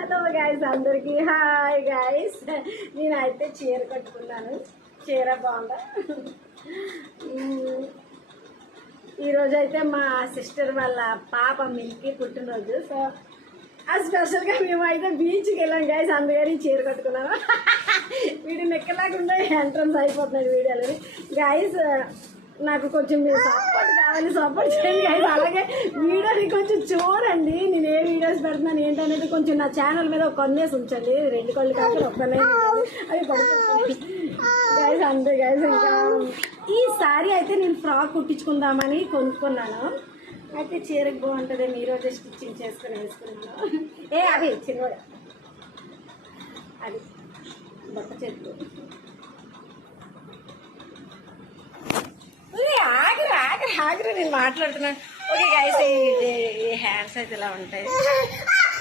Hello guys అందరికి hi guys నేనైతే చీర కట్టుకున్నాను. చీర బాగుందా? ఈరోజు అయితే మా సిస్టర్ వాళ్ళ పాప మిల్కి పుట్టినరోజు. సో ఆ స్పెషల్గా మేము అయితే బీచ్కి వెళ్ళాం గాయస్ అందుకని చీర కట్టుకున్నాము. వీడి నెక్కలేకుండా ఎంట్రన్స్ అయిపోతున్నాడు వీడియోలో. గాయస్ నాకు కొంచెం మీరు సపోర్ట్ కావాలి సపోర్ట్ చేయండి guys. అలాగే వీడియోని కొంచెం చూడండి. నేను ఏంటనేది కొంచెం నా ఛానల్ మీద ఒక కొన్నేసి ఉంచండి. రెండు కళ్ళు కాకుండా ఒక్కనే అది గైస్ అంతే గైస్ ఇంకా ఈ సారీ అయితే నేను ఫ్రాక్ కుట్టించుకుందామని కొనుక్కున్నాను. అయితే చీరకు బాగుంటుంది. మీరు రోజే స్టిచ్చింగ్ చేసుకుని వేసుకున్నాను ఏ అది చిన్న అది బొక్క చెట్లు. ఉయ్, ఆగరా ఆగరా ఆగరా నేను మాట్లాడుతున్నాను ఓకే గైస్ హ్యాండ్స్ అయితే ఇలా ఉంటాయి.